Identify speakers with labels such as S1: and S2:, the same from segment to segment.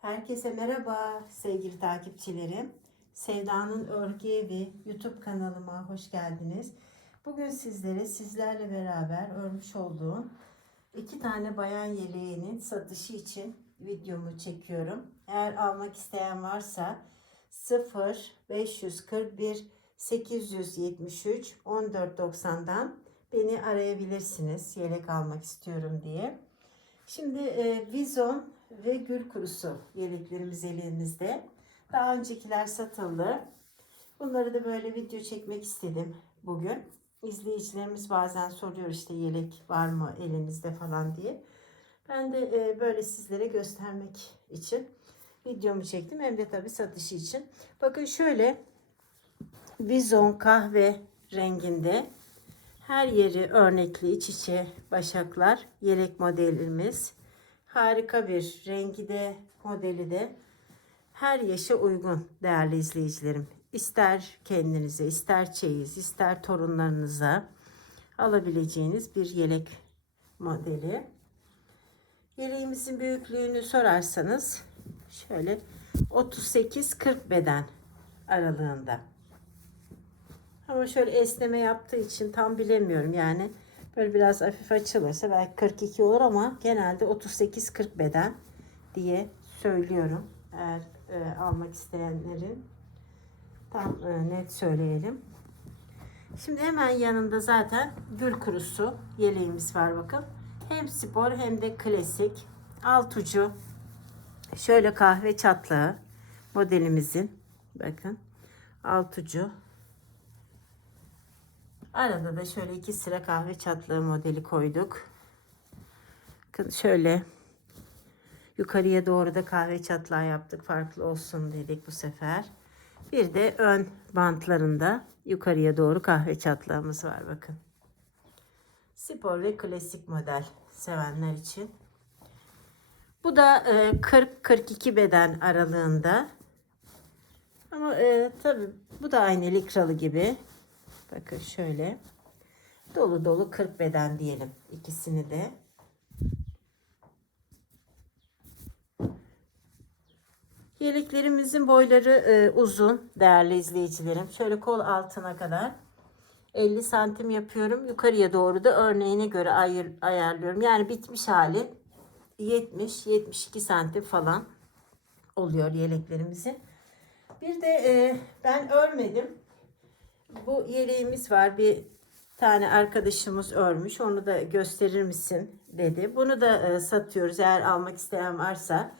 S1: Herkese merhaba sevgili takipçilerim. Sevda'nın Örgü Evi YouTube kanalıma hoş geldiniz. Bugün sizlere sizlerle beraber örmüş olduğum iki tane bayan yeleğinin satışı için videomu çekiyorum. Eğer almak isteyen varsa 0 541 873 1490'dan beni arayabilirsiniz. Yelek almak istiyorum diye. Şimdi e, vizon ve gül kurusu yeleklerimiz elimizde. Daha öncekiler satıldı. Bunları da böyle video çekmek istedim bugün. İzleyicilerimiz bazen soruyor işte yelek var mı elinizde falan diye. Ben de e, böyle sizlere göstermek için videomu çektim. Hem de tabii satışı için. Bakın şöyle vizon kahve renginde her yeri örnekli iç içe başaklar yelek modelimiz. Harika bir rengi de modeli de her yaşa uygun değerli izleyicilerim. İster kendinize, ister çeyiz, ister torunlarınıza alabileceğiniz bir yelek modeli. Yeleğimizin büyüklüğünü sorarsanız şöyle 38-40 beden aralığında. Ama şöyle esneme yaptığı için tam bilemiyorum yani. Böyle biraz hafif açılırsa belki 42 olur ama genelde 38-40 beden diye söylüyorum. Eğer e, almak isteyenlerin tam e, net söyleyelim. Şimdi hemen yanında zaten gül kurusu yeleğimiz var bakın. Hem spor hem de klasik. Alt ucu şöyle kahve çatlağı modelimizin bakın alt ucu Arada da şöyle iki sıra kahve çatlağı modeli koyduk. Bakın şöyle yukarıya doğru da kahve çatlağı yaptık. Farklı olsun dedik bu sefer. Bir de ön bantlarında yukarıya doğru kahve çatlağımız var bakın. Spor ve klasik model sevenler için. Bu da 40-42 beden aralığında. Ama e, tabi bu da aynı likralı gibi. Bakın şöyle. Dolu dolu 40 beden diyelim ikisini de. Yeleklerimizin boyları e, uzun değerli izleyicilerim. Şöyle kol altına kadar 50 santim yapıyorum. Yukarıya doğru da örneğine göre ayır, ayarlıyorum. Yani bitmiş hali 70-72 santim falan oluyor yeleklerimizin. Bir de e, ben örmedim. Bu yeleğimiz var. Bir tane arkadaşımız örmüş. Onu da gösterir misin dedi. Bunu da e, satıyoruz eğer almak isteyen varsa.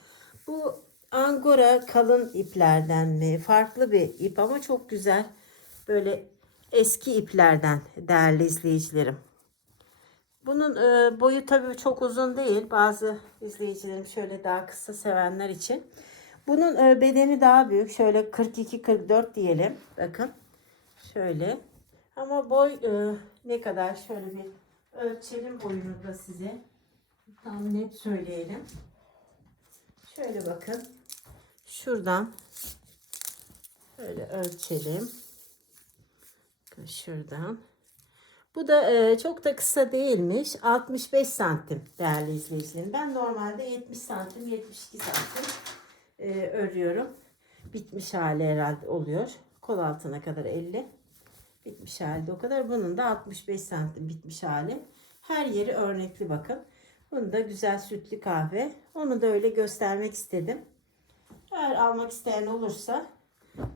S1: Bu angora kalın iplerden mi? Farklı bir ip ama çok güzel. Böyle eski iplerden değerli izleyicilerim. Bunun e, boyu tabii çok uzun değil. Bazı izleyicilerim şöyle daha kısa sevenler için. Bunun e, bedeni daha büyük. Şöyle 42-44 diyelim. Bakın. Şöyle. Ama boy e, ne kadar şöyle bir ölçelim boyunu da size. Tam net söyleyelim. Şöyle bakın. Şuradan şöyle ölçelim. Bakın şuradan. Bu da e, çok da kısa değilmiş. 65 santim değerli izleyicilerim. Ben normalde 70 santim 72 santim e, örüyorum. Bitmiş hali herhalde oluyor. Kol altına kadar 50. Bitmiş halde o kadar. Bunun da 65 santim bitmiş hali. Her yeri örnekli bakın. Bunu da güzel sütlü kahve. Onu da öyle göstermek istedim. Eğer almak isteyen olursa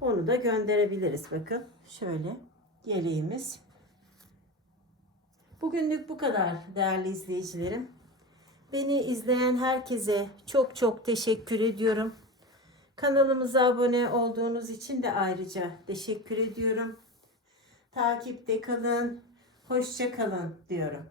S1: onu da gönderebiliriz. Bakın şöyle yeleğimiz. Bugünlük bu kadar değerli izleyicilerim. Beni izleyen herkese çok çok teşekkür ediyorum. Kanalımıza abone olduğunuz için de ayrıca teşekkür ediyorum. Takipte kalın. Hoşça kalın diyorum.